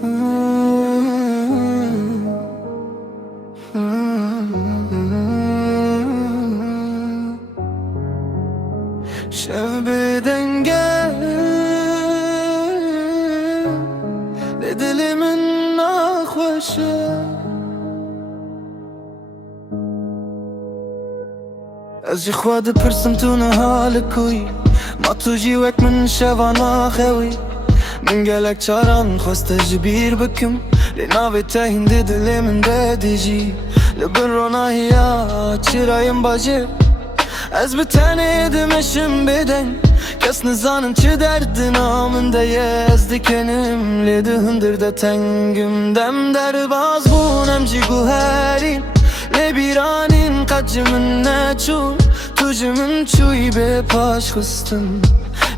شب دنگه لدل من ناخوشه از جی خواد پرسم تو نهال کوی ما تو جیوک من شوانا خوی من گلک چاران خواسته جبیر بکم لناوی تهنده دل من ده جی لبن روناهیا چرایم باجه از بتنه دمشم بدن کس نزانن چه درد نامنده از دکنم لیده هندر ده تنگم دم در باز بونم جی گوهرین لبیرانین قد من نچون تو جمن چوی به پاش خستم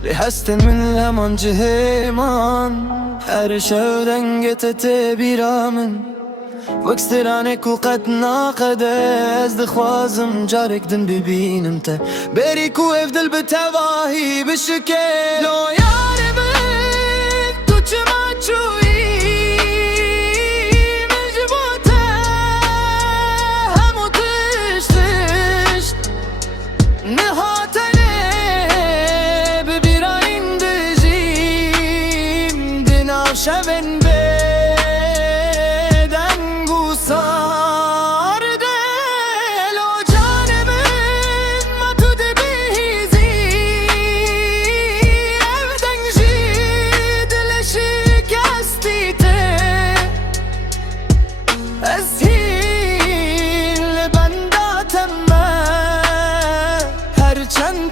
لحستن من همان جهمان هر شو دنگت تبیرامن وکسترانک و قد ناقده از دخوازم جارک دن ببینم تا بری کو افدل بتواهی بشکل لو یار من تو چما چویی من جبوته همو تشت نهاتنه ببیرین دجیم دناو شبن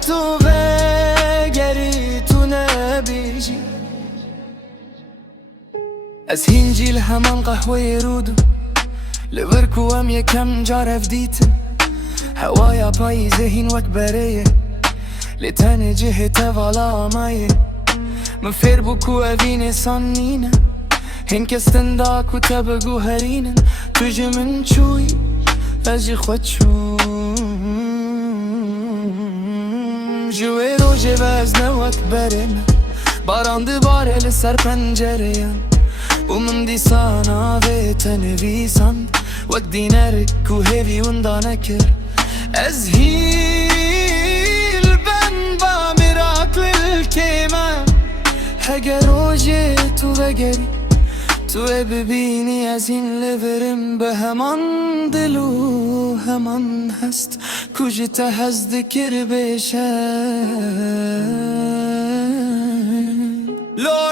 تو بگری تو نبیجی از هینجی لهمان قهوه رودو لورکو هم یکم جارف دیتن هوایا پای ذهین وک بریه لتن جهت والا مایه مفر بکو اوین سانینه هین کستن دا کتب گوهرینن تو جمن چوی از جی خود چون جوی روژه وز نوک برم باران باره لسر پنجریم و من دیسانا و تنویسان وک دینر کو هیوی وندا نکر از هیل بن با مراکل الکیمه هگر روژه تو بگری تو ببینی از این لورم به همان دلو همان هست کجت هست دکر بشه لو